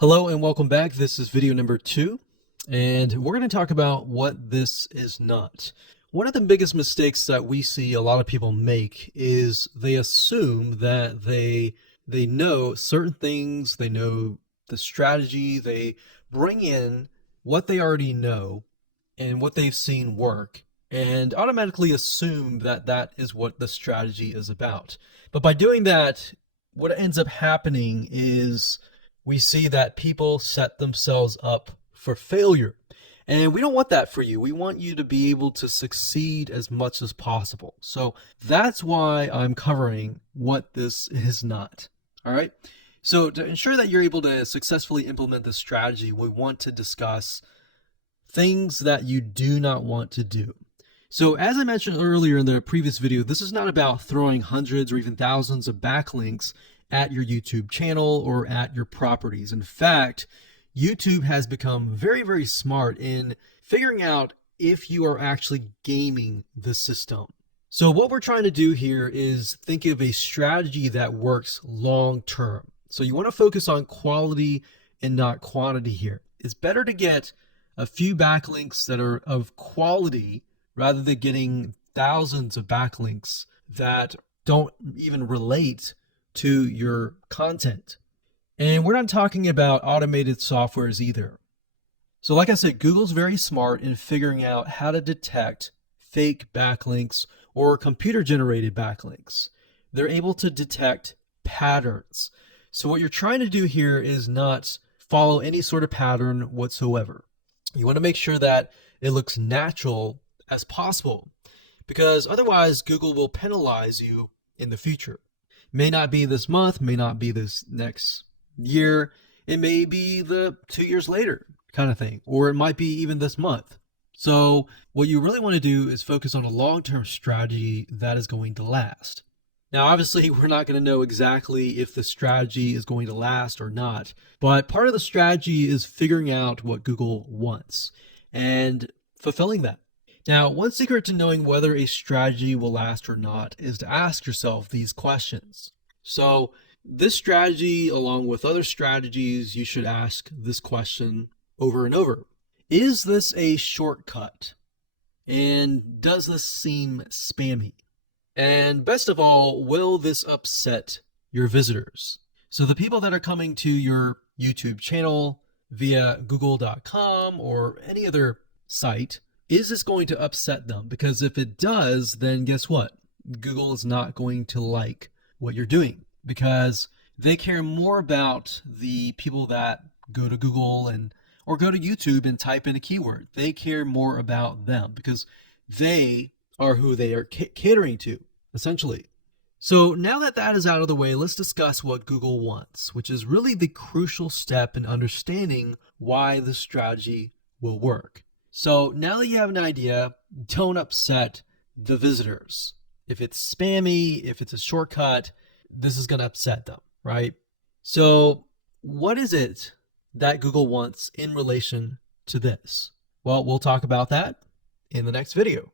Hello and welcome back. This is video number 2, and we're going to talk about what this is not. One of the biggest mistakes that we see a lot of people make is they assume that they know certain things, they know the strategy, they bring in what they already know and what they've seen work, and automatically assume that that is what the strategy is about. But by doing that, what ends up happening is we see that people set themselves up for failure. And we don't want that for you. We want you to be able to succeed as much as possible. So that's why I'm covering what this is not. All right. So to ensure that you're able to successfully implement this strategy, we want to discuss things that you do not want to do. So as I mentioned earlier in the previous video, this is not about throwing hundreds or even thousands of backlinks at your YouTube channel or at your properties. In fact, YouTube has become very, very smart in figuring out if you are actually gaming the system. So what we're trying to do here is think of a strategy that works long term. So you want to focus on quality and not quantity here. It's better to get a few backlinks that are of quality rather than getting thousands of backlinks that don't even relate to your content. And we're not talking about automated softwares either. So like I said, Google's very smart in figuring out how to detect fake backlinks or computer generated backlinks. They're able to detect patterns. So what you're trying to do here is not follow any sort of pattern whatsoever. You want to make sure that it looks natural as possible, because otherwise Google will penalize you in the future. May not be this month, may not be this next year, it may be the 2 years later kind of thing, or it might be even this month. So what you really want to do is focus on a long-term strategy that is going to last. Now, obviously, we're not going to know exactly if the strategy is going to last or not, but part of the strategy is figuring out what Google wants and fulfilling that. Now, one secret to knowing whether a strategy will last or not is to ask yourself these questions. So this strategy, along with other strategies, you should ask this question over and over. Is this a shortcut? And does this seem spammy? And best of all, will this upset your visitors? So the people that are coming to your YouTube channel via google.com or any other site, is this going to upset them? Because if it does, then guess what? Google is not going to like what you're doing, because they care more about the people that go to Google or go to YouTube and type in a keyword. They care more about them because they are who they are catering to, essentially. So now that that is out of the way, let's discuss what Google wants, which is really the crucial step in understanding why the strategy will work. So now that you have an idea, don't upset the visitors. If it's spammy, if it's a shortcut, this is going to upset them, right? So what is it that Google wants in relation to this? Well, we'll talk about that in the next video.